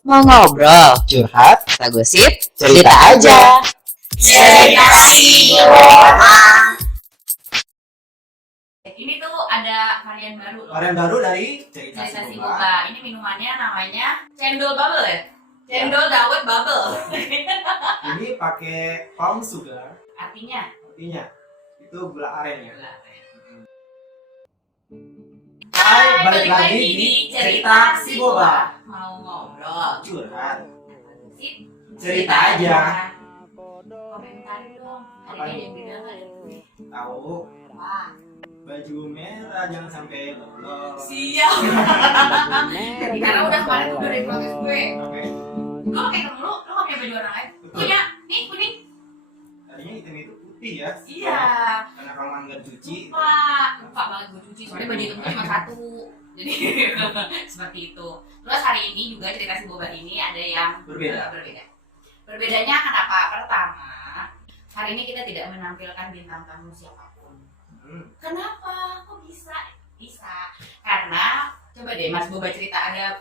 Mau ngobrol, curhat, kita gosip, cerita aja. Cerita si Ini tuh ada varian baru loh. Varian baru dari cerita Cerita si si Boba. Boba. Ini minumannya namanya cendol bubble ya? Cendol dawet bubble. Ini pakai palm sugar, Artinya artinya itu gula aren ya. gula. Hai, balik lagi di cerita si Boba. Mau ngobrol, Curhat, sip, cerita aja. Komentar dong. Hari Apa ini nih? yang beda kali. Tahu Wah, baju merah jangan sampai lolos. siap. Karena udah kemarin udah dari protes gue. Oke. Lo pakai kamu lo pakai baju orang lain. Punya, nih kuning. Tadinya hitam itu putih ya. Iya. Karena kalau nggak dicuci. Lupa banget gue cuci. Soalnya baju itu cuma satu. Jadi seperti itu. Terus hari ini juga cerita si Boba ini ada yang Berbeda. Berbedanya kenapa? Pertama, hari ini kita tidak menampilkan bintang tamu siapapun. Kenapa? Kok bisa? Bisa. Karena coba deh Mas Boba cerita, ada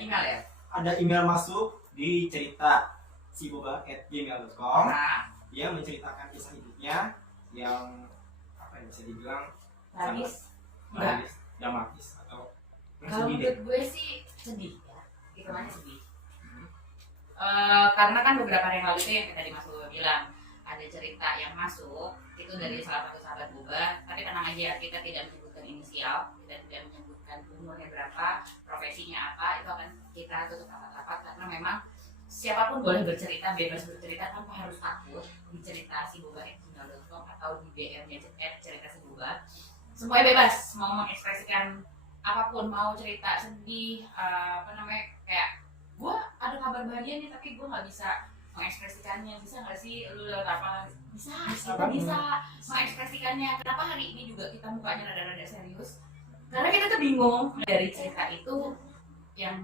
email ya? Ada email masuk di cerita si boba@gmail.com. Nah, Dia menceritakan kisah hidupnya yang apa yang bisa dibilang Radis. Enggak. manis, dramatis atau Kalau sedih deh. menurut gue sih sedih ya. Hitungannya sedih. Karena kan beberapa hari yang lalu itu yang tadi Mas Boba bilang ada cerita yang masuk itu dari salah satu sahabat Boba, tapi tenang aja, kita tidak menyebutkan inisial, kita tidak menyebutkan umurnya berapa, profesinya apa, itu akan kita tutup rapat-rapat karena memang siapapun boleh bercerita, bebas bercerita tanpa harus takut di cerita si boba@gmail.com atau di DM-nya cerita si Boba. Semuanya bebas mau mengekspresikan apapun, mau cerita sedih, kayak gue ada kabar bahagia nih tapi gue nggak bisa mengekspresikannya, bisa nggak sih lu lewat apa? Bisa, kita bisa mengekspresikannya. Kenapa hari ini juga kita mukanya rada-rada serius? Karena kita tuh bingung dari cerita itu yang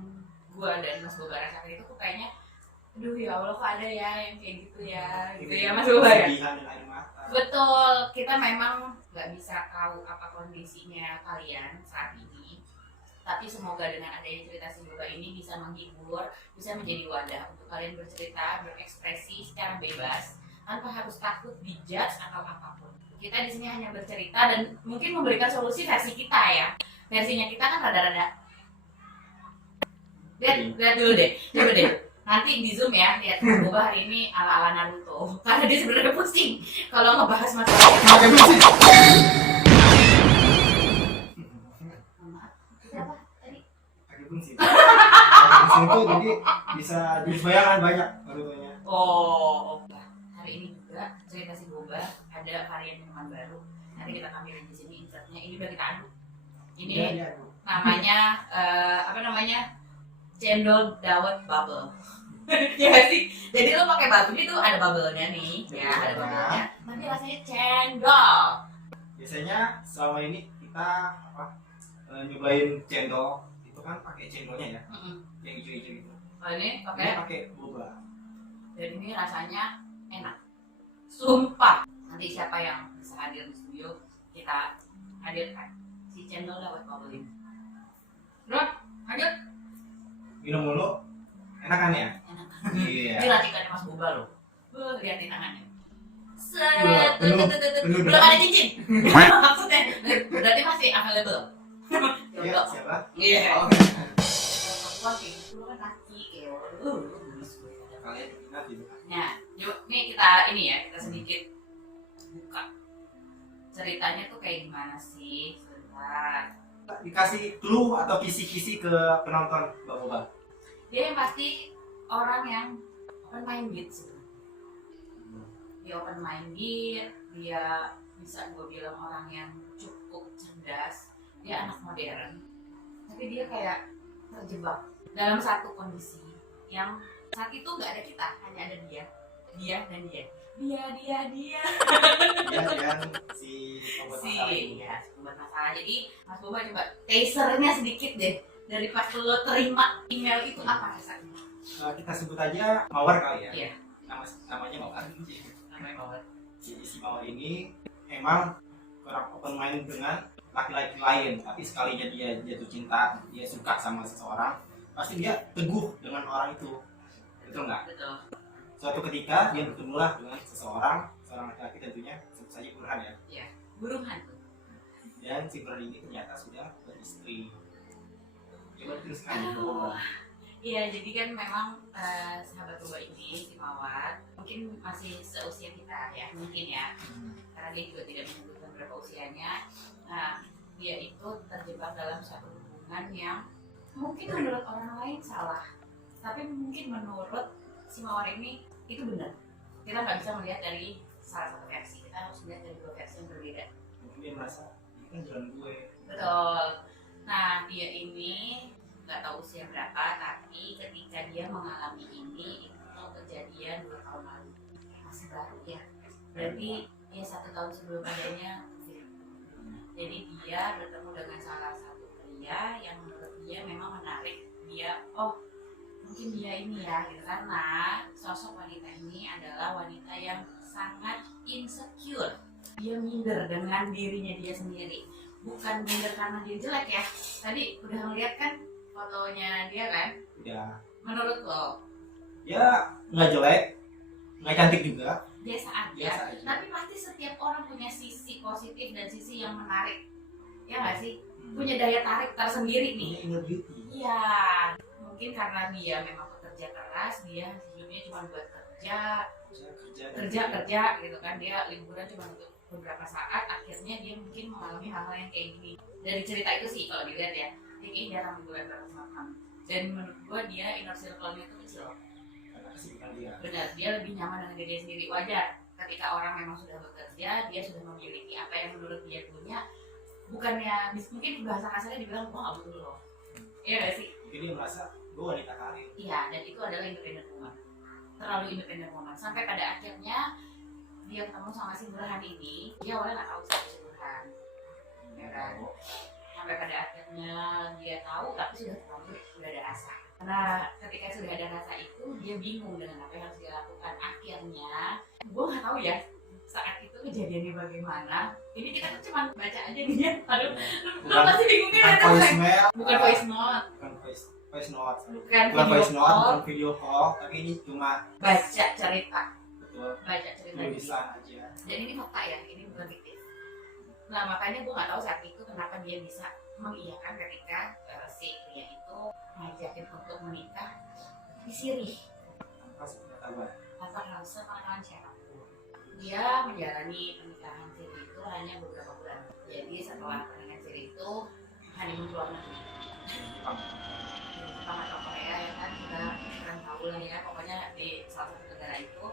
gue dan Mas Boba rasakan itu tuh kayaknya, aduh ya Allah kok ada ya yang kayak gitu ya Mas Boba ya? Kesedihan dan air mata. Betul, kita memang nggak bisa tahu apa kondisinya kalian saat ini. Tapi semoga dengan adanya cerita si Boba ini bisa menghibur, bisa menjadi wadah untuk kalian bercerita, berekspresi secara bebas, tanpa harus takut dijudge atau apapun. Kita di sini hanya bercerita dan mungkin memberikan solusi versi kita ya. Versinya kita kan rada-rada. Lihat dulu deh, coba deh. Nanti di Zoom ya, lihat Mas Boba hari ini ala-ala Naruto. Karena dia sebenarnya pusing kalau ngebahas masalah. Pakai musik. Apa tadi? Pakai kunci. Pakai kunci itu jadi bisa dibayangkan banyak contohnya. Oh, hari ini juga cerita si Boba ada varian minuman baru. Nanti kita tampilin di sini insertnya. Ini udah kita aduk. Ini Iya. namanya cendol dawet bubble. Ya nggak sih. Jadi lo pakai bubble itu ada bubble-nya nih, ya ada bubble-nya. Tapi rasanya cendol. Biasanya selama ini kita nyobain cendol itu kan pakai cendolnya ya, yang hijau-hijau gitu. Kalau ini Ini pakai pakai boba. dan ini rasanya enak. Sumpah. Nanti siapa yang bisa hadir di studio kita hadirkan si cendol dawet bubble ini. Bro, lanjut. Minum mulu, enak kan ya? Enak. Iya. Ini racikannya Mas Boba loh. Lihatin tangannya. Wah, penuh Belum ada cincin. Maksudnya berarti masih available. Iya, siapa? Iya. Oh, Wah, kayak gitu kan kaki kayak kalian ingat gitu. Nah, yuk nih kita kita sedikit buka ceritanya tuh kayak gimana sih, sebentar. Dikasih clue atau kisi-kisi ke penonton Mbak Boba. Dia yang pasti orang yang open minded sih. Dia open minded, dia bisa gue bilang orang yang cukup cerdas, dia anak modern, tapi dia kayak terjebak dalam satu kondisi yang saat itu nggak ada kita, hanya ada dia dan dia. Dia yang si pembuat masalah ini. Ya, pembuat masalah. Jadi Mas Boba coba teasernya sedikit deh dari pas lo terima email itu apa rasanya? Kita sebut aja Mawar kali ya. Iya. Namanya Mawar. Namanya Mawar. Si Mawar ini emang kurang open mind dengan laki-laki lain, tapi sekalinya dia jatuh cinta, dia suka sama seseorang, pasti dia teguh dengan orang itu, betul nggak? Betul. Suatu ketika dia bertemulah dengan seorang laki-laki tentunya, sebut saja Burhan ya. Iya, buruhan tuh. Dan si Burhan ini ternyata sudah beristri. Coba teruskan. Iya, jadi kan memang sahabat Boba ini si Mawar mungkin masih seusia kita ya, mungkin ya, karena dia juga tidak menyebutkan berapa usianya. Nah, dia itu terjebak dalam satu hubungan yang mungkin menurut orang lain salah, tapi mungkin menurut si Mawar ini itu benar. Kita nggak bisa melihat dari salah satu versi, kita harus melihat dari dua versi yang berbeda. Mungkin dia merasa ini kan jalan gue. Betul. Nah, dia ini nggak tahu usia berapa, tapi ketika dia mengalami ini itu kejadian 2 tahun lalu, masih baru ya. Berarti dia 1 tahun sebelum adanya. Jadi dia bertemu dengan salah satu pria yang menurut dia memang menarik dia. Oh, mungkin dia ini ya, gitu. Karena sosok wanita ini adalah wanita yang sangat insecure. Dia minder dengan dirinya dia sendiri. Bukan minder karena dia jelek ya. Tadi udah ngeliat kan fotonya dia kan? Udah. Menurut lo? Ya nggak jelek, nggak cantik juga. Biasa aja. Biasa aja. Tapi pasti setiap orang punya sisi positif dan sisi yang menarik. Ya nggak sih? Punya daya tarik tersendiri nih. Punya inner beauty. Iya. Mungkin karena dia memang pekerja keras, dia hidupnya cuma buat kerja gitu kan. Dia liburan cuma untuk beberapa saat, akhirnya dia mungkin mengalami hal-hal yang kayak gini. Dari cerita itu sih kalau dilihat ya, dia kayaknya jarang liburan bareng sama kamu. Dan menurut gua dia inner circle-nya itu kecil. Karena kesibukan dia. Benar, dia lebih nyaman dengan diri sendiri. Wajar ketika orang memang sudah bekerja, dia sudah memiliki apa yang menurut dia punya. Bukannya mungkin bahasa kasarnya dibilang gua nggak butuh lo. Iya gak sih? Mungkin dia merasa gue wanita karir. Iya, dan itu adalah independent woman. Terlalu independent woman. Sampai pada akhirnya dia ketemu sama si Burhan ini, dia awalnya nggak tahu siapa si Burhan, ya kan? Sampai pada akhirnya dia tahu, tapi sudah ada rasa. Nah, ketika sudah ada rasa itu, dia bingung dengan apa yang harus dia lakukan. Akhirnya, gue nggak tahu ya saat itu kejadiannya bagaimana. Ini kita tuh cuma baca aja nih ya. Aduh, lu pasti bingungnya Bukan kan? voicemail, Bukan voice note, bukan voice note, bukan voice video note, call, bukan video call, tapi ini cuma baca cerita. betul Baca cerita dia. tulisan aja. Dan ini fakta ya, ini bukan fiktif. Nah, makanya gue nggak tahu saat itu kenapa dia bisa mengiyakan ketika si pria itu ngajakin untuk menikah di sirih Tanpa sepengetahuan. tanpa harus sepengetahuan siapapun. Dia menjalani pernikahan sirih itu hanya beberapa bulan. Jadi setelah pernikahan sirih itu honeymoon keluar negeri. Jepang. Jepang atau Korea ya kan, kita kan tahu lah ya, pokoknya di salah satu negara itu.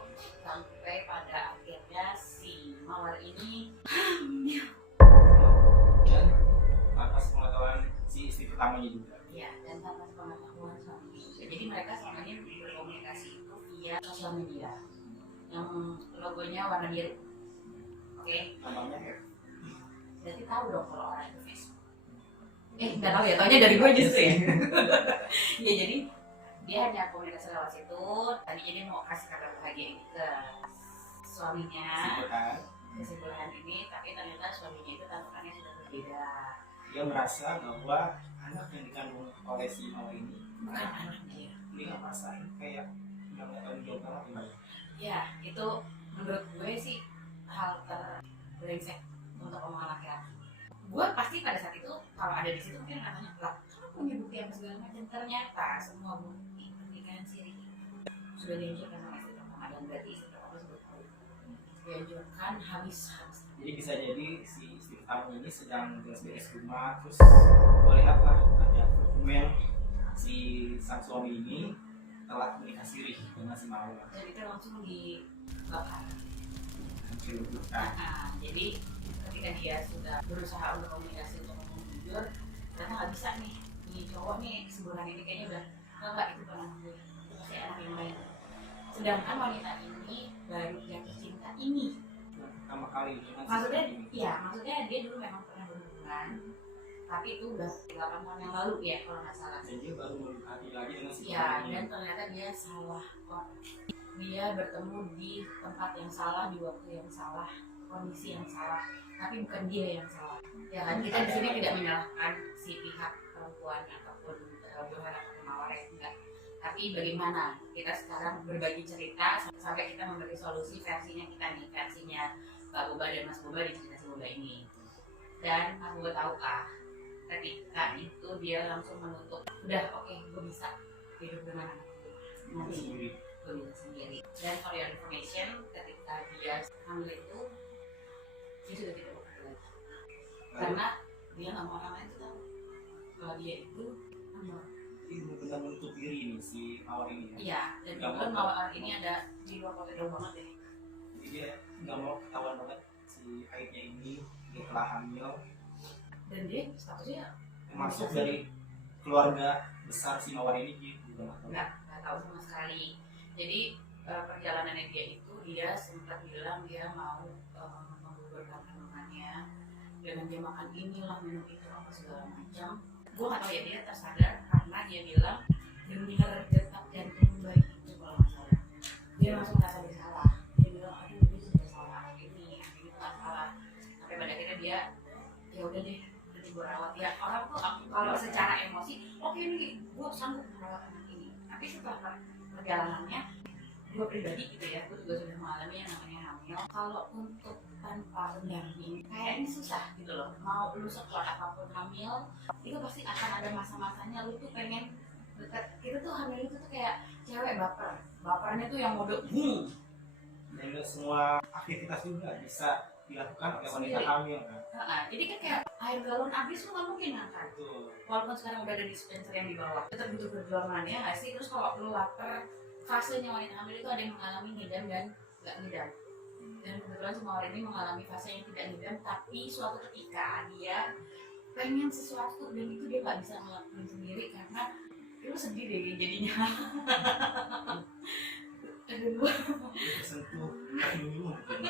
Sampai pada akhirnya si Mawar ini hamil. Dan tanpa sepengetahuan si istri pertamanya juga. Ya, dan tanpa sepengetahuan suami. Jadi mereka selama ini berkomunikasi itu via sosial media yang logonya warna biru. Oke, Namanya F. berarti tahu dong kalau orang itu Facebook. Nggak tahu ya, taunya dari gue justru ya. Ya, jadi dia hanya komunikasi lewat situ. Tadinya dia mau kasih kabar bahagia ini ke suaminya, Kan? kesimpulan ini, tapi ternyata suaminya itu tantangannya sudah berbeda. Dia merasa bahwa anak yang dikandung oleh si Mawar ini Bukan anak dia. dia nggak merasain kayak nggak mau tanggung jawab banget gimana? Ya, itu menurut gue sih hal terbrengsek untuk omongan laki-laki. Gue pasti pada saat itu kalau ada di situ mungkin katanya lah, kamu punya bukti apa segala macam. Ternyata semua bukti pernikahan sirih sudah dihancurkan sama istri pertama, dan berarti istri pertama sudah tahu. Dihancurkan habis. Jadi bisa jadi si istri pertama ini sedang beres-beres rumah, terus melihatlah ada dokumen si sang suami ini telah menikah sirih dengan si Mawar. Dan itu langsung dibakar. Jadi ketika dia sudah berusaha untuk komunikasi untuk ngomong jujur, ternyata nggak bisa nih. Ini cowok nih sebulan ini kayaknya udah enggak, itu bukan anak gue, itu pasti anak yang lain. Sedangkan wanita ini baru jatuh cinta ini. Pertama kali dengan Maksudnya, si ini. iya, maksudnya dia dulu memang pernah berhubungan, tapi itu udah 8 tahun yang lalu ya kalau nggak salah. Dan dia baru mendekati lagi dengan si Iya, Mawar ini. dan ternyata dia salah orang. Dia bertemu di tempat yang salah, di waktu yang salah, kondisi yang salah, tapi bukan dia yang salah. Ya kan, kita di sini tidak menyalahkan si pihak perempuan ataupun Burhan atau Mawar ya. tapi bagaimana kita sekarang berbagi cerita sampai kita memberi solusi versinya kita nih, versinya Mbak Boba dan Mas Boba di cerita si Boba ini. Dan Mas Boba tahukah, ketika itu dia langsung menutup, udah oke, gue bisa hidup dengan anakku nanti, gue bisa sendiri. Dan for your information, ketika dia hamil itu dia sudah tidak mau lagi, karena dia nggak mau orang lain tuh tahu kalau dia itu hamil. Ini benar menutup diri nih si Mawar ini ya. Iya, dan kebetulan Mawar ini ada di luar kota jauh banget deh. Jadi dia nggak mau ketahuan banget si airnya ini dia telah hamil, Dan dia statusnya masuk dari keluarga besar si Mawar ini gitu. nggak tahu sama sekali. Jadi perjalanannya dia itu, dia sempat bilang dia mau menggugurkan kandungannya dengan dia makan inilah minum itu apa segala macam. Gue nggak tahu ya, dia tersadar karena dia bilang dengar detak jantung bayi itu kalau nggak salah. Dia langsung merasa bersalah. Dia bilang aduh dia sudah salah ini tuh nggak salah. Sampai pada akhirnya dia ya udah deh nanti gue rawat ya. Orang tuh kalau secara emosi oke nih gue sanggup merawat anak ini. Tapi setelah perjalanannya gue pribadi gitu ya, gue juga sudah mengalami yang namanya hamil. Kalau untuk tanpa pendamping kayaknya susah gitu loh. Mau lu sekuat apapun hamil itu pasti akan ada masa-masanya lu tuh pengen dekat. Kita tuh hamil itu tuh kayak cewek bapernya tuh yang mode Dan nggak semua aktivitas juga bisa dilakukan oleh wanita Sendiri. hamil kan. Jadi kan kayak air galon habis lu nggak mungkin ngangkat. Betul. Walaupun sekarang udah ada dispenser yang di bawah, tetap butuh perjuangan ya nggak sih. Terus kalau lu lapar, fasenya wanita hamil itu ada yang mengalami ngidam dan nggak ngidam. Dan kebetulan si Mawar ini mengalami fase yang tidak ngidam, tapi suatu ketika dia pengen sesuatu dan itu dia nggak bisa ngelakuin sendiri karena lu sedih deh jadinya. Aduh. Tersentuh dulu mungkin.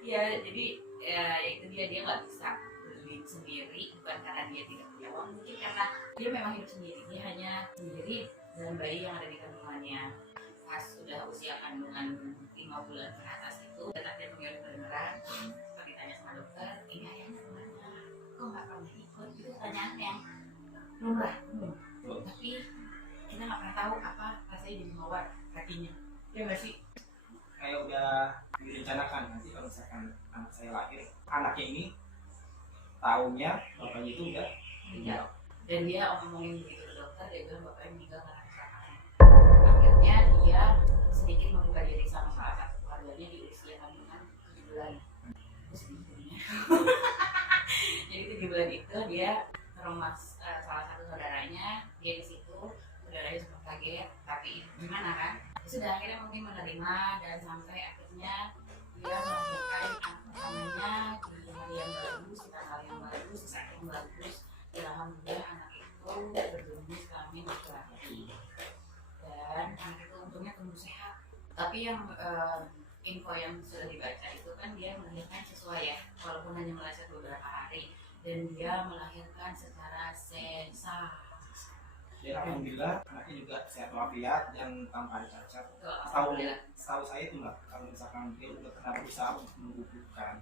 Ya jadi ya itu dia nggak bisa beli sendiri, bukan karena dia tidak punya uang, mungkin karena dia memang hidup sendiri. Dia hanya sendiri dan bayi yang ada di kandungannya. Pas sudah usia kandungan 5 bulan ke atas itu detak jantungnya udah kedengeran. Pas ditanya sama dokter, ini ayahnya kemana? Kok nggak pernah ikut? Itu pertanyaan yang lumrah. Tapi kita nggak pernah tahu apa rasanya jadi Mawar hatinya. Ya nggak sih? Kayak udah direncanakan nanti kalau misalkan anak saya lahir, anaknya ini tahunya bapaknya itu udah meninggal. Dan dia ngomongin begitu ke dokter, dia bilang bapaknya meninggal karena kecelakaan. Akhirnya dia sedikit membuka diri sama salah satu keluarganya di usia kandungan 7 bulan. Terus ibunya. Jadi 7 bulan itu dia ke rumah salah satu saudaranya, dia di situ, saudaranya sempat kaget, tapi gimana kan? Sudah akhirnya mungkin menerima dan sampai akhirnya dia melahirkan anak pertamanya di hari yang bagus, di tanggal yang bagus, di saat yang bagus. Dan alhamdulillah anak itu berjenis kelamin laki-laki dan anak itu untungnya tumbuh sehat. Tapi yang info yang sudah dibaca itu kan dia melahirkan sesuai ya, walaupun hanya meleset beberapa hari, dan dia melahirkan secara sesar. Dan alhamdulillah anaknya juga sehat walafiat dan tanpa ada cacat. Alhamdulillah. Setahu saya itu nggak, kalau misalkan dia udah pernah berusaha untuk menggugurkan,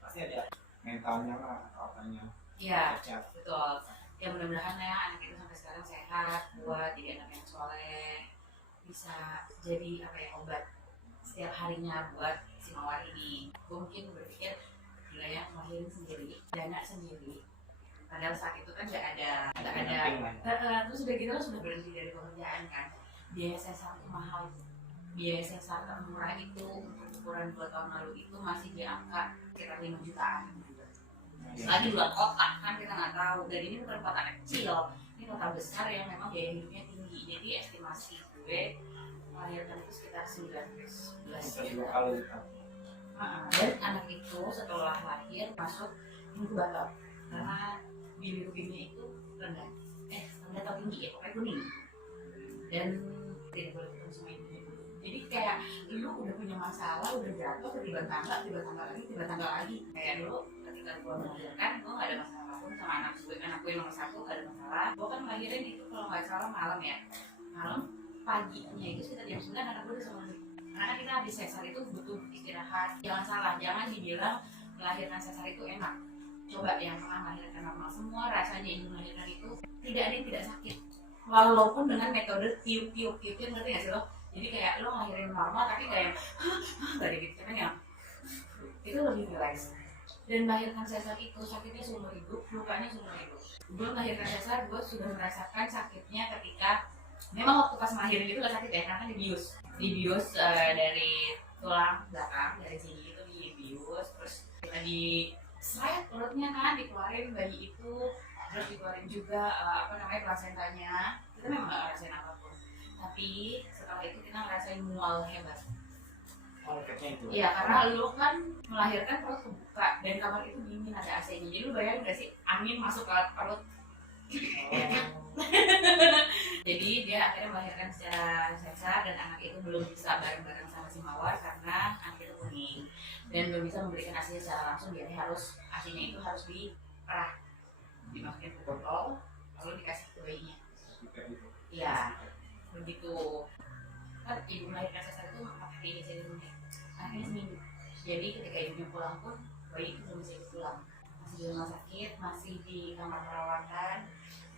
pasti ada mentalnya lah atau apanya. Iya, Cacat. betul. Ya mudah-mudahan ya anak itu sampai sekarang sehat, buat jadi anak yang soleh, bisa jadi apa ya, obat setiap harinya buat si Mawar ini. Gue mungkin berpikir gila ya, ngelahirin sendiri, dana sendiri. Padahal saat itu kan nggak ada. Terus udah gitu kan sudah berhenti dari pekerjaan kan. Biaya sesar itu mahal. Biaya sesar termurah itu untuk ukuran 2 tahun lalu itu masih di angka sekitar 5 jutaan. Lagi luar kota kan kita nggak tahu. Dan ini bukan kota kecil, ini kota besar yang memang biaya hidupnya tinggi. Jadi estimasi gue melahirkan itu sekitar 19 kali. Dan anak itu setelah lahir masuk inkubator karena bilirubinnya itu rendah atau tinggi ya, pokoknya kuning dan tidak boleh ketemu sama ibunya dulu. Jadi kayak lu udah punya masalah, udah jatuh, tiba tangga lagi. Kayak dulu ketika gue melahirkan, gue gak ada masalah apapun sama anak gue nomor 1 gak ada masalah. Gue kan melahirin itu kalau gak salah malam ya, malam paginya itu sekitar jam 9 anak gue udah sama gue. Karena kan kita habis sesar itu butuh istirahat. Jangan salah, jangan dibilang melahirkan sesar itu enak. Coba yang pernah melahirkan normal, semua rasanya ibu melahirkan itu tidak ada yang tidak sakit. walaupun dengan metode tiup ngerti nggak sih lo? Jadi kayak lo ngelahirin normal tapi kayak nggak ada gitu kan ya, itu lebih relax. Dan melahirkan sesar itu sakitnya seumur hidup, lukanya seumur hidup. Gue melahirkan sesar, gue sudah merasakan sakitnya ketika memang waktu pas melahirin itu gak sakit ya, karena kan dibius dari tulang belakang, dari sini itu dibius, terus kita di seret perutnya kan, dikeluarin bayi itu, terus dikeluarin juga plasentanya. Kita memang gak ngerasain apapun, tapi setelah itu kita ngerasain mual hebat. Itu. Iya, karena lu kan melahirkan perut kebuka dan kamar itu dingin, ada AC-nya. Jadi lu bayangin gak sih angin masuk ke perut? Jadi dia akhirnya melahirkan secara sesar dan anak itu belum bisa bareng-bareng sama si Mawar karena anak itu kuning dan belum bisa memberikan ASI secara langsung. Dia harus ASI-nya itu harus dimasukin ke botol lalu dikasih ke bayinya. Iya, begitu. Kan ibu melahirkan sesar itu 4 hari saya di rumah. Akhirnya seminggu. Jadi ketika ibunya pulang pun bayi itu belum bisa pulang, masih di rumah sakit, masih di kamar perawatan,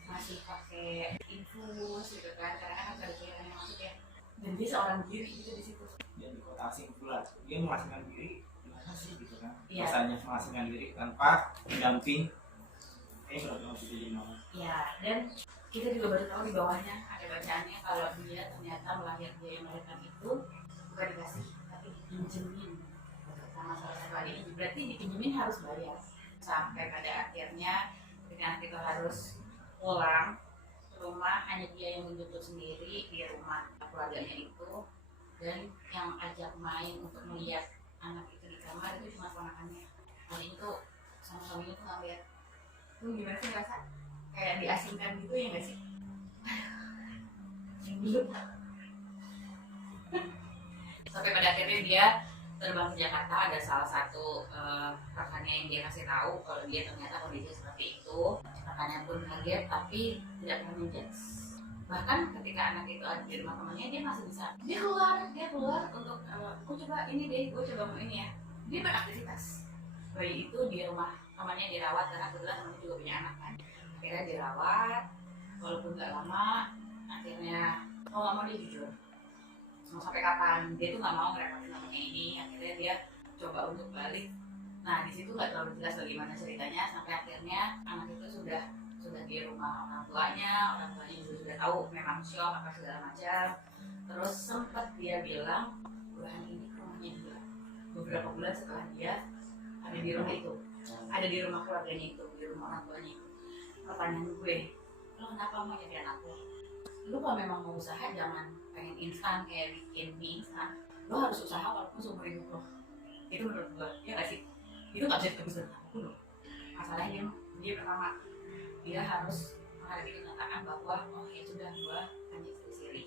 masih pakai infus gitu kan, karena kan harus ada cairan yang masuk ya. Dan dia seorang diri gitu di situ. Dia di kota asing pula, dia mengasingkan diri gimana sih gitu kan? Iya. Rasanya mengasingkan diri tanpa pendamping. Iya, dan kita juga baru tahu di bawahnya ada bacaannya kalau dia ternyata yang melahirkan itu bukan dikasih tapi dipinjemin sama salah satu adik. Berarti dipinjemin harus bayar sampai pada akhirnya ketika kita harus pulang ke rumah, hanya dia yang menjemput sendiri di rumah keluarganya itu, dan yang ajak main untuk melihat anak itu di kamar itu cuma ponakannya. Paling itu sama suaminya tuh nggak lihat. Lu gimana sih ngerasa kayak diasingkan gitu ya nggak sih? Sampai pada akhirnya dia terbang ke Jakarta, ada salah satu rekannya yang dia kasih tahu kalau dia ternyata kondisi seperti itu. Rekannya pun kaget tapi tidak pernah menjudge. Bahkan ketika anak itu ada di rumah temannya, dia masih bisa dia keluar untuk aku coba ini deh, gue coba mau ini ya. Dia beraktivitas. Bayi itu di rumah temannya dirawat karena kebetulan temannya juga punya anak kan. Akhirnya dirawat, walaupun gak lama, akhirnya mau gak mau dia jujur. Mau sampai kapan dia tuh nggak mau ngerepotin namanya ini. Akhirnya dia coba untuk balik. Nah di situ nggak terlalu jelas bagaimana ceritanya sampai akhirnya anak itu sudah di rumah orang tuanya juga sudah tahu memang shock apa segala macam. Terus sempat dia bilang bulan ini ke rumahnya dia. Beberapa bulan setelah dia ada di rumah itu, ada di rumah keluarganya itu, di rumah orang tuanya itu. Pertanyaan gue, lo kenapa mau jadi anakku? Lo kalau memang mau usaha jangan pengen instan kayak bikin mie instan. Lo harus usaha walaupun seumur hidup lo. Itu menurut gue, ya gak sih? Itu gak bisa ditebus dengan apapun lo. Masalahnya dia pertama, dia harus menghadapi kenyataan bahwa oh ya sudah gue hanya istri siri.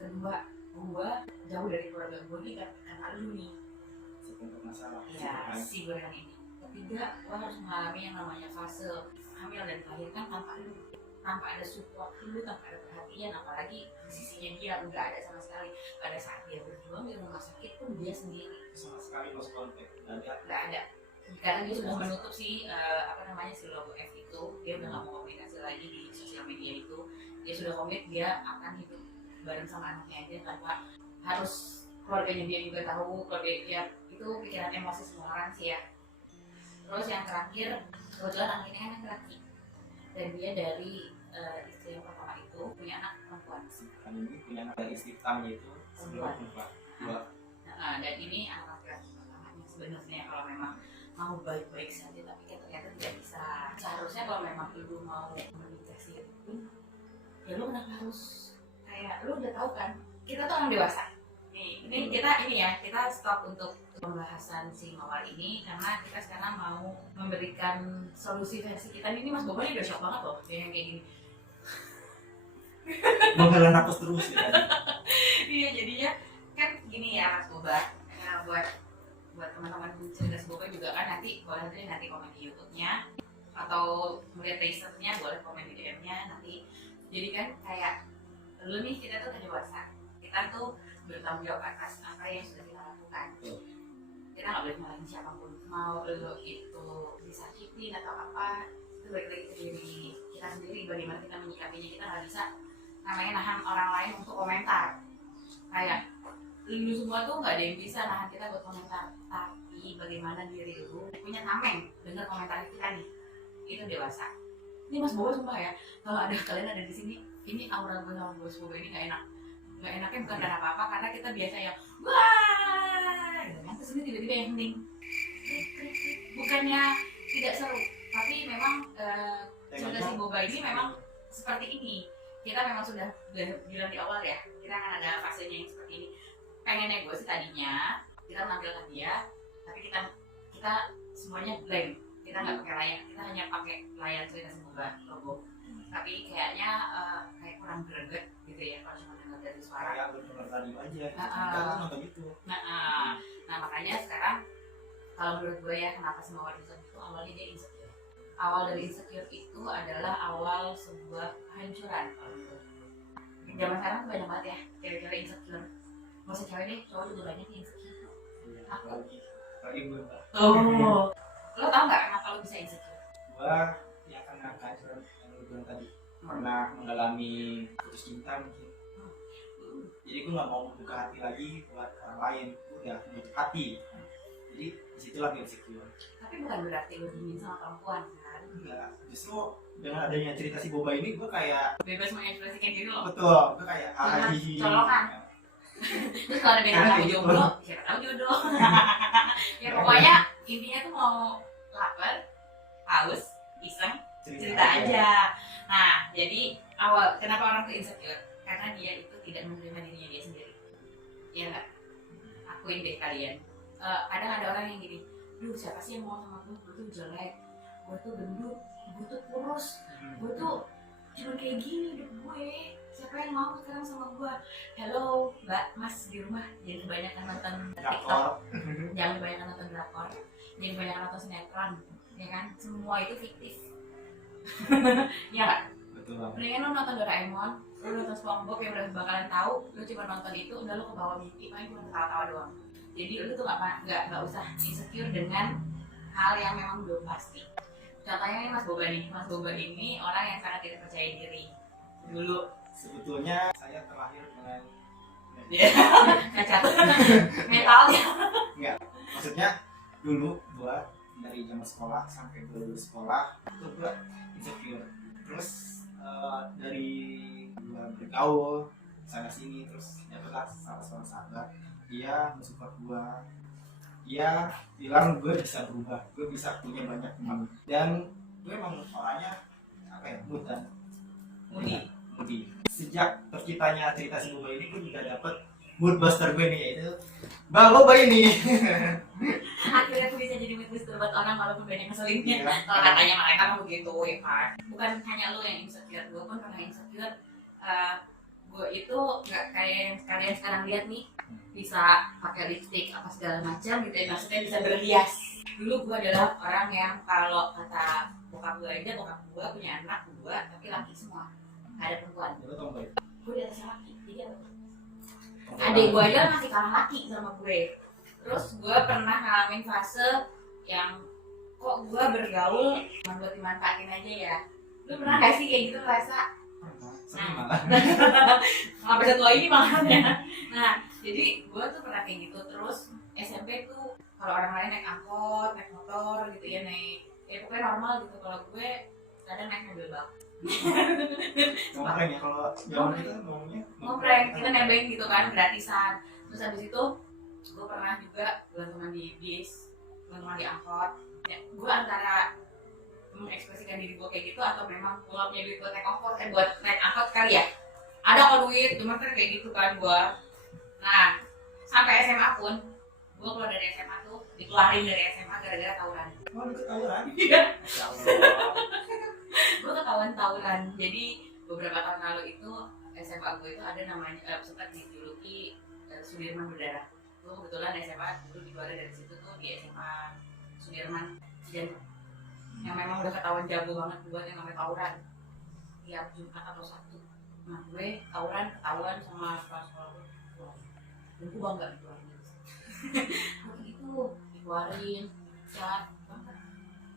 Kedua, gue jauh dari keluarga gue nih karena lu nih. Masalah. Ya, si gorengan ini. Ketiga, gue harus mengalami yang namanya fase hamil dan melahirkan tanpa ada support dulu, tanpa ada perhatian, apalagi di sisinya dia nggak ada sama sekali. Pada saat dia berjuang di rumah sakit pun dia sendiri sama sekali lost contact, nggak ada. Karena dia sudah menutup si logo F itu, dia udah nggak mau komunikasi lagi di sosial media itu. Dia sudah komit dia akan hidup bareng sama anaknya aja tanpa harus keluarganya dia juga tahu. Keluarga dia itu pikiran emosi semua orang sih ya. Terus yang terakhir, kebetulan anaknya anak laki dan dia dari istri yang pertama itu punya anak perempuan. Kan ini punya anak dari istri pertamanya itu sebelum perempuan. Dan ini anak laki-laki pertamanya. Sebenarnya kalau memang mau baik-baik saja tapi kan ternyata tidak bisa. Seharusnya kalau memang ibu mau menikah sih pun ya lu kenapa harus kayak lu udah tahu kan kita tuh orang dewasa. Ini kita stop untuk pembahasan si Mawar ini karena kita sekarang mau memberikan solusi versi kita. Ini Mas Bobo ini udah shock banget loh yang kayak gini. Menghela nafas terus ya. Iya jadinya kan gini ya Mas Boba. Nah, buat teman-teman cerita Boba juga kan nanti boleh nanti komen di YouTube-nya atau melihat teasernya boleh komen di DM-nya nanti. Jadi kan kayak dulu nih kita tuh dewasa. Kita tuh bertanggung jawab atas apa yang sudah kita lakukan. Kita nggak boleh nyalahin siapapun, mau lo itu disakitin atau apa, itu balik lagi ke diri kita sendiri. Bagaimana kita menyikapinya, kita nggak bisa namanya nahan orang lain untuk komentar. Kayak lu semua tuh nggak ada yang bisa nahan kita buat komentar, tapi bagaimana diri lu punya tameng dengar komentar kita nih, itu dewasa. Ini Mas Bobo sumpah ya, kalau ada kalian ada di sini, ini aura gue sama Mas Bobo ini nggak enak. Nggak enaknya bukan karena apa-apa, karena kita biasa yang wah gitu kan, terus ini tiba-tiba yang hening. Bukannya tidak seru, tapi memang cerita si Boba ini memang seperti ini. Kita memang sudah bilang di awal ya, kita akan ada fasenya yang seperti ini. Pengennya gue sih tadinya kita menampilkan dia, tapi kita semuanya blank, kita nggak pakai layar, kita hanya pakai layar cerita si Boba logo. Tapi kayaknya kayak kurang greget gitu ya kalau cuma dengar dari suara. Kayak bener radio aja. Kita nonton itu. Nah makanya sekarang kalau menurut gue ya, kenapa semua wanita itu awalnya dia insecure. Awal dari insecure itu adalah awal sebuah kehancuran kalau menurut gue. Zaman sekarang tuh banyak banget ya cewek-cewek insecure. Nggak usah cewek deh, cowok juga banyak yang insecure. Aku Lagi gue oh, lo tau nggak kenapa lo bisa insecure? gue ya karena kehancuran yang lu bilang tadi, pernah mengalami putus cinta mungkin. Jadi gue nggak mau membuka hati lagi buat orang lain, gue udah menutup hati. Jadi disitulah gue insecure. Tapi bukan berarti lo dingin sama perempuan kan? Enggak, justru dengan adanya cerita si Boba ini gue kayak Bebas mengekspresikan diri lo. betul, gue kayak Colokan. Terus kalau ada beda lagi jomblo, siapa tahu jodoh. Ya pokoknya intinya tuh mau lapar, haus, iseng, cerita aja. Nah, jadi awal kenapa orang tuh insecure? Karena dia itu tidak menerima dirinya dia sendiri. Iya nggak? Akuin deh kalian. Kadang ada orang yang gini, duh siapa sih yang mau sama gue? Gue tuh jelek, gue tuh gendut, gue tuh kurus, gue tuh cuma kayak gini hidup gue. Siapa yang mau sekarang sama gue? Hello mbak, mas di rumah jangan kebanyakan nonton TikTok, jangan kebanyakan nonton drakor, jangan kebanyakan nonton sinetron, ya kan? Semua itu fiktif. Ya nggak? Betul banget. Mendingan lo nonton Doraemon, lo nonton SpongeBob yang udah bakalan tahu, lo cuma nonton itu udah lo kebawa mimpi, paling cuma ketawa-tawa doang. Jadi lo tuh nggak usah insecure dengan hal yang memang belum pasti. Contohnya ini Mas Boba nih, Mas Boba ini orang yang sangat tidak percaya diri dulu. Sebetulnya saya terlahir dengan Cacat mentalnya. enggak, maksudnya dulu gua dari zaman sekolah sampai gua lulus sekolah itu gua insecure. Terus dari gua bergaul sana sini, terus dapatlah salah seorang sahabat, dia mensupport gua, dia bilang gue bisa berubah, gue bisa punya banyak teman, dan gue emang orangnya apa ya, mudi. Sejak terciptanya cerita si Boba ini, gue juga dapet mood booster gue nih, yaitu Bang Boba ini. Akhirnya aku bisa jadi mood booster buat orang walaupun banyak ngeselinnya. Kalau katanya mereka mau begitu ya kan. Bukan hanya lo yang insecure, gue pun pernah insecure. Gue itu nggak kayak yang kalian sekarang lihat nih, bisa pakai lipstick apa segala macam gitu ya, maksudnya bisa berhias. Dulu gue adalah orang yang kalau kata bokap gue aja, bokap gue punya anak gue tapi laki semua, nggak ada perempuan. Gue di atasnya laki, jadi apa? Adik gue aja masih kalah laki sama gue. Terus gue pernah ngalamin fase yang kok gue bergaul cuma buat dimanfaatin aja ya. Lu pernah gak sih kayak gitu merasa? Nggak bisa tua ini makanya. Nah, jadi gue tuh pernah kayak gitu. Terus SMP tuh kalau orang lain naik angkot, naik motor gitu ya, naik ya pokoknya normal gitu. Kalau gue kadang naik mobil bak. Ngompreng ya, kalau zaman itu ngomongnya Ngompreng, kita nebeng gitu kan, gratisan. Terus habis itu gue pernah juga teman di bis, teman di angkot. Ya, gue antara mengekspresikan diri gue kayak gitu atau memang gue punya duit buat naik angkot, buat naik angkot kali ya. Ada kok duit, cuma kan kayak gitu kan gue. Nah, sampai SMA pun, gue keluar dari SMA tuh dikeluarin dari SMA gara-gara tawuran. Oh, lu ketahuan? Iya. Ya Allah. Gue ketahuan tawuran. Jadi beberapa tahun lalu itu SMA gue itu ada namanya sempat dijuluki Sudirman berdarah. Gue kebetulan SMA dulu dikeluarin dari situ tuh di SMA Sudirman Cijantung. Yang memang udah ketahuan jago banget buat yang namanya tawuran tiap Jumat atau Sabtu. Nah gue tawuran ketahuan sama sekolah gue, dan gue bangga dikeluarin. Gue gitu dikeluarin, cat,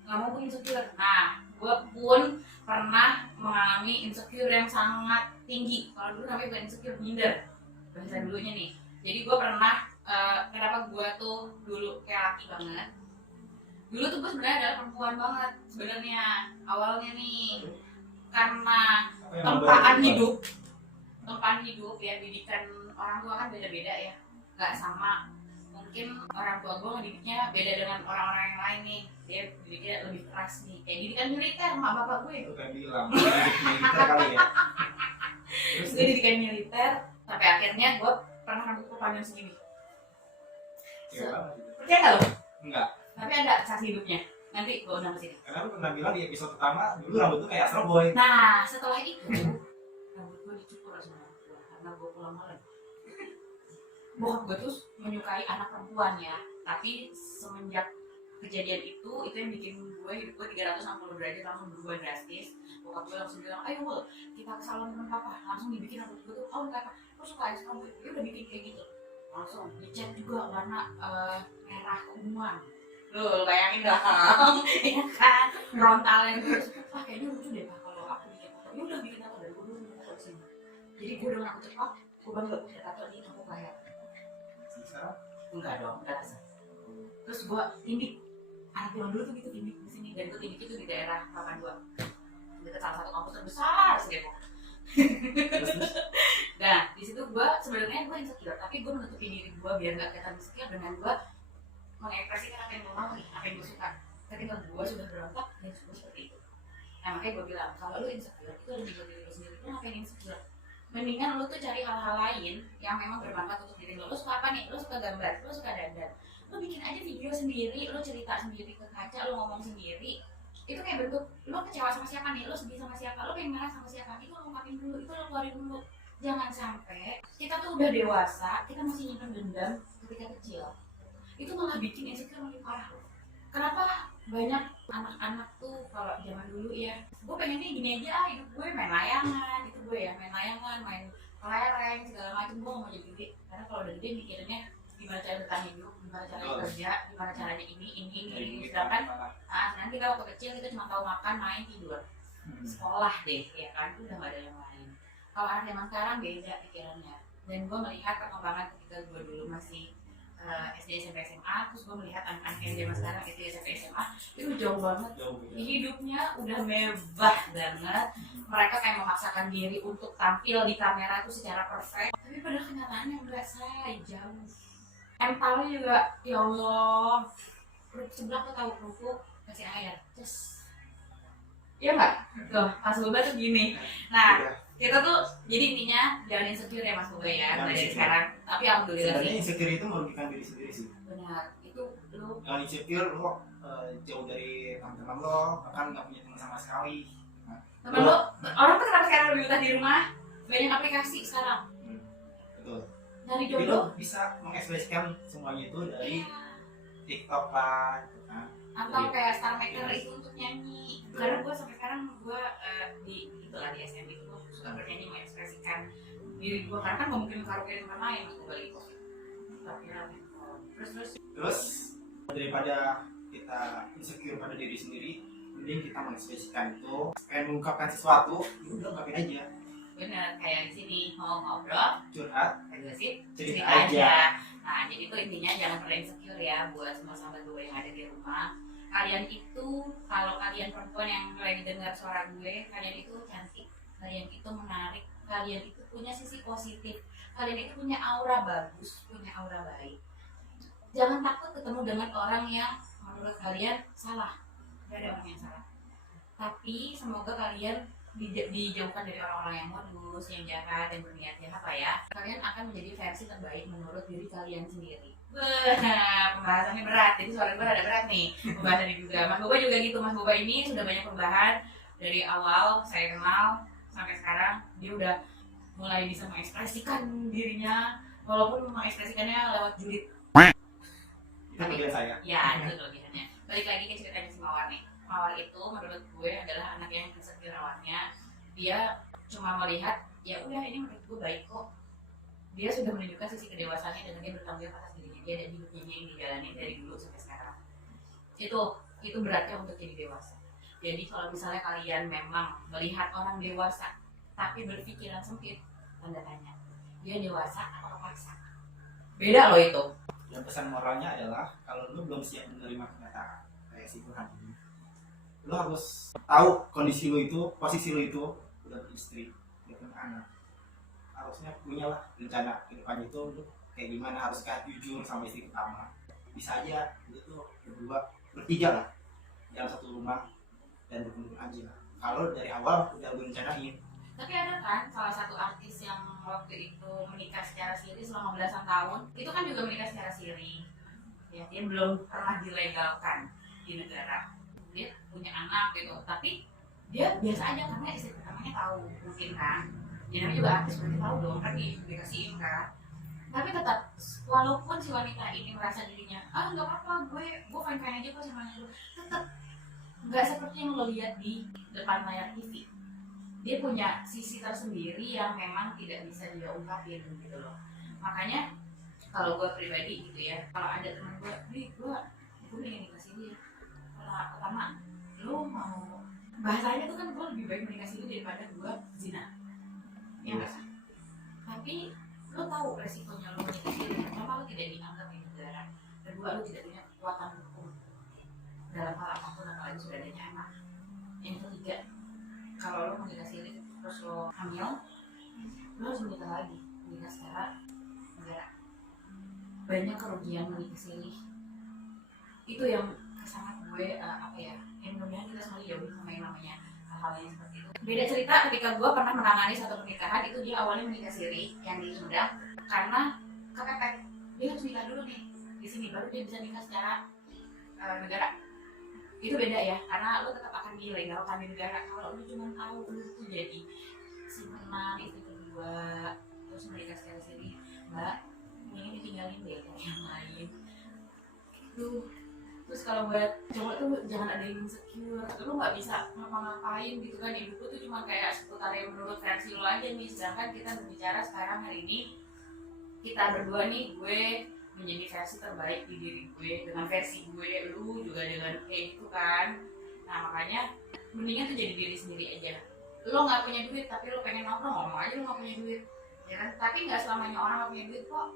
nggak mau gue insecure. Nah Gue pun pernah mengalami insecure yang sangat tinggi. Kalau dulu namanya bukan insecure, minder bahasa dulunya nih. Jadi gue pernah kenapa gue tuh dulu kayak laki banget. Dulu tuh gue sebenarnya adalah perempuan banget sebenarnya awalnya nih, karena tempaan hidup ya, didikan orang tua kan beda-beda ya, nggak sama. Mungkin orang tua gue ngedidiknya beda dengan orang-orang yang lain nih, dia didiknya lebih keras nih, kayak didikan militer sama bapak gue. Bukan bilang militer kali ya. Gue didikan militer sampai akhirnya gue pernah rambut gue panjang segini. Percaya nggak lo? Enggak. Tapi ada saksi hidupnya. Nanti gue undang ke sini. Karena lu pernah bilang di episode pertama dulu rambut tuh kayak Astro Boy. Nah, setelah itu rambut gue dicukur sama orang tua karena gue pulang malam. Bokap gue tuh menyukai anak perempuan ya, tapi semenjak kejadian itu yang bikin gue hidup gue 360 derajat langsung berubah drastis. Bokap gue langsung bilang, ayo Wul, kita ke salon temen papa. Langsung dibikin rambut gue tuh, oh enggak, lo suka Astro Boy? Dia udah bikin kayak gitu. Langsung dicat juga warna merah keunguan. Loh, bayangin dong, ya kan, frontalnya terus, wah kayaknya lucu deh pak kalau aku bikin tato. Ya udah bikin tato dari gue dulu bikin tato sini. Jadi gue dengan aku cepat, gue bangga punya tato ini, aku kayak Sekarang enggak dong, enggak bisa. Terus gue tindik, anak zaman dulu tuh gitu tindik di sini, dan gue tindik itu di daerah papan gue, dekat salah satu kampus terbesar sih Depok. Nah, di situ gue sebenarnya gue insecure, tapi gue menutupi diri gue biar nggak kelihatan insecure dengan gue mengekspresikan apa yang gue mau nih, apa yang gue suka. Ketika gue sudah berontak, dan gue seperti itu. Nah makanya gue bilang, kalau lu insecure, itu lebih buat diri lu sendiri. Lu ngapain insecure? Mendingan lu tuh cari hal-hal lain yang memang bermanfaat untuk diri lu. Lu suka apa nih? Lu suka gambar, lu suka dandan. Lu bikin aja video sendiri, lu cerita sendiri ke kaca, lu ngomong sendiri. Itu kayak bentuk, lu kecewa sama siapa nih? Lu sedih sama siapa? Lu pengen marah sama siapa? Itu lu ungkapin dulu, itu lu keluarin dulu. Jangan sampai kita tuh udah dewasa, kita masih nyimpen dendam ketika kecil. Itu malah bikin insecure makin parah. Kenapa banyak anak-anak tuh kalau zaman dulu ya, gue pengennya gini aja, hidup gue main layangan, itu gue ya, main layangan, main kelereng, segala macam. Gue gak mau jadi gede, karena kalau udah gede mikirinnya gimana cara bertahan hidup, gimana caranya kerja, gimana caranya ini. Sedangkan nanti kita waktu kecil kita cuma tahu makan, main, tidur, sekolah deh, ya kan, udah gak ada yang lain. Kalau anak zaman sekarang beda pikirannya. Dan gue melihat perkembangan ketika gue dulu masih SD, SMP, SMA, terus gue melihat anak-anak yang zaman sekarang SD, SMP, SMA itu jauh banget. Hidupnya udah mewah banget. Mereka kayak memaksakan diri untuk tampil di kamera tuh secara perfect. Tapi pada kenyataannya enggak, say, jauh. Mentalnya juga, ya Allah, sebelah tuh tahu kerupuk, kasih air, terus iya nggak? Tuh, Mas Boba tuh gini. Nah, kita tuh jadi intinya jangan insecure ya Mas Boba ya dari sekarang. Tapi alhamdulillah sebenarnya sih. insecure itu merugikan diri sendiri sih. Benar, itu lu. Jangan insecure lu jauh dari teman-teman lo, bahkan nggak punya teman sama sekali. Temen lu, orang tuh kenapa sekarang lebih betah di rumah? Banyak aplikasi sekarang. Betul. Dari Jadi jodoh. lo bisa mengekspresikan semuanya itu dari TikTok lah, gitu kan. Atau kayak Star Maker itu untuk nyanyi. Karena gue sampai sekarang gue di SM itu gue suka bernyanyi, mengekspresikan diri gue. Karena kan gak mungkin karaoke di tempat lain, gue balik kok. Tapi Terus daripada kita insecure pada diri sendiri, mending kita mengekspresikan itu, kayak mengungkapkan sesuatu, itu udah ungkapin aja. Bener, kayak di sini mau ngobrol, Curhat, agresif, cerita cerita aja. Nah, jadi itu intinya jangan pernah insecure ya buat semua sahabat gue yang ada di rumah. Kalian itu, kalau kalian perempuan yang lagi dengar suara gue, kalian itu cantik, kalian itu menarik, kalian itu punya sisi positif, kalian itu punya aura bagus, punya aura baik. Jangan takut ketemu dengan orang yang menurut kalian salah. Gak ada orang yang salah. Tapi semoga kalian dijauhkan dari orang-orang yang modus, yang jahat, dan berniat jahat lah ya. Kalian akan menjadi versi terbaik menurut diri kalian sendiri. Pembahasannya berat, jadi suara gue ada berat nih pembahasannya juga. Mas Boba juga gitu, Mas Boba ini sudah banyak perubahan dari awal saya kenal sampai sekarang. Dia udah mulai bisa mengekspresikan dirinya, walaupun mengekspresikannya lewat julid. Itu bagian saya. Ya, itu kelebihannya. Balik lagi ke ceritanya si Mawar nih. Mawar itu menurut gue adalah anak yang insecure awalnya. Dia cuma melihat, ya udah ini menurut gue baik kok. Dia sudah menunjukkan sisi kedewasaannya dengan dia bertanggung jawab atas dirinya dia dan hidupnya yang dijalani dari dulu sampai sekarang. Itu beratnya untuk jadi dewasa. Jadi kalau misalnya kalian memang melihat orang dewasa tapi berpikiran sempit, tanda tanya, dia dewasa atau paksa? Beda loh itu. Dan pesan moralnya adalah kalau lu belum siap menerima kenyataan kayak si Tuhan ini, lu harus tahu kondisi lu itu, posisi lu itu udah beristri, udah punya anak, harusnya punyalah rencana ke depan itu lu kayak gimana, haruskah jujur sama istri pertama. Bisa aja lu tuh berdua, bertiga lah dalam satu rumah dan berkumpul aja lah. Kalau dari awal udah lu rencanain. Tapi ada kan salah satu artis yang waktu itu menikah secara siri selama belasan tahun, itu kan juga menikah secara siri. Ya, dia belum pernah dilegalkan di negara. Dia punya anak gitu, tapi dia biasa aja karena istri pertamanya tahu mungkin kan. Ya namanya juga artis berarti tahu dong kan dikasihin kan. Tapi tetap walaupun si wanita ini merasa dirinya nggak apa-apa, gue fine aja kok sama lu, tetap nggak seperti yang lo lihat di depan layar TV. Dia punya sisi tersendiri yang memang tidak bisa dia ungkapin gitu loh. Makanya kalau gue pribadi gitu ya, kalau ada teman gue pengen nikah siri. Kalau pertama, lo mau bahasanya tuh kan gue lebih baik menikah siri daripada gue zina. Ya nggak sih? Tapi lo tahu resikonya lo menikah siri. Pertama, lo tidak dianggap di negara. Kedua, lo tidak punya kekuatan hukum dalam hal apapun, apalagi sudah adanya anak. Yang ketiga, kalau lo menikah siri terus lo hamil, lo harus menikah lagi, menikah secara negara. Banyak kerugian menikah siri. Itu yang sangat gue yang mudah-mudahan kita semua jauh sama yang namanya hal-hal yang seperti itu. Beda cerita ketika gue pernah menangani satu pernikahan, itu dia awalnya menikah siri yang di Sunda karena kepepet. Dia harus nikah dulu nih di sini baru dia bisa nikah secara negara. Itu beda ya, karena lo tetap akan dilegalkan di negara. Kalau lo cuma tahu lo tuh jadi simpenan istri kedua terus menikah secara siri, mbak ini ditinggalin deh kayak yang lain tuh. Terus kalau buat cowok tuh jangan ada yang insecure, lo nggak bisa ngapa-ngapain gitu kan. Hidup tuh cuma kayak seputar yang menurut versi lo aja nih. Sedangkan kita berbicara sekarang hari ini, kita berdua nih, gue menjadi versi terbaik di diri gue dengan versi gue, lu juga dengan kayak gitu kan. Nah makanya mendingan tuh jadi diri sendiri aja. Lo nggak punya duit tapi lo pengen nongkrong, ngomong aja lo nggak punya duit, ya kan. Tapi nggak selamanya orang nggak punya duit kok.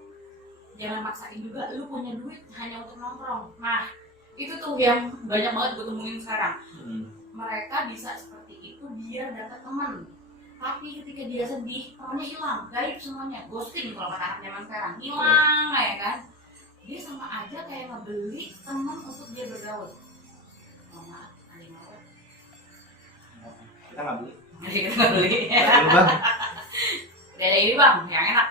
Jangan maksain juga lo punya duit hanya untuk nongkrong. Nah itu tuh yang banyak banget gue temuin sekarang. Mereka bisa seperti itu biar dapat teman. Tapi ketika dia sedih, temannya hilang, gaib semuanya, ghosting kalau kata anak zaman sekarang, hilang ya kan. Dia sama aja kayak ngebeli teman untuk dia bergaul. Maaf, anjing banget. Kita nggak beli. Kita nggak beli. Bang. Udah ada ini bang, yang enak.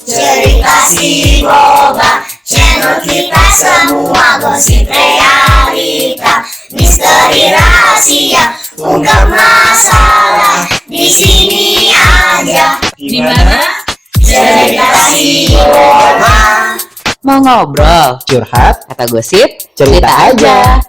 Cerita si Boba, channel kita semua gosip realita, misteri rahasia, ungkap masalah di sini aja. Di mana? Cerita si Boba. Mau ngobrol, curhat, kata gosip, cerita aja.